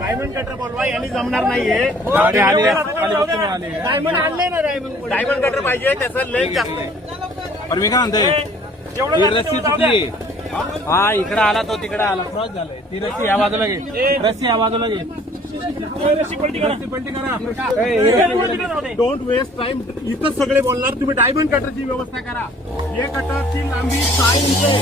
Diamond cutter बोलवा यांनी जमणार नाहीये. डायमंड आणले ना, डायमंड कटर पाहिजे, त्याचं लेंथ जास्त आहे. पण मी काय म्हणतोय, ही रस्सी चुकली. हा इकडे आला तो तिकडे आला, क्रॉस झालाय. ती रस्सी या बाजूला घे, रस्सी या बाजूला घे. Don't waste time. इथं सगळे बोलणार, तुम्ही डायमंड कटरची व्यवस्था करा. हे कटरची लांबी 6 इंच आहे.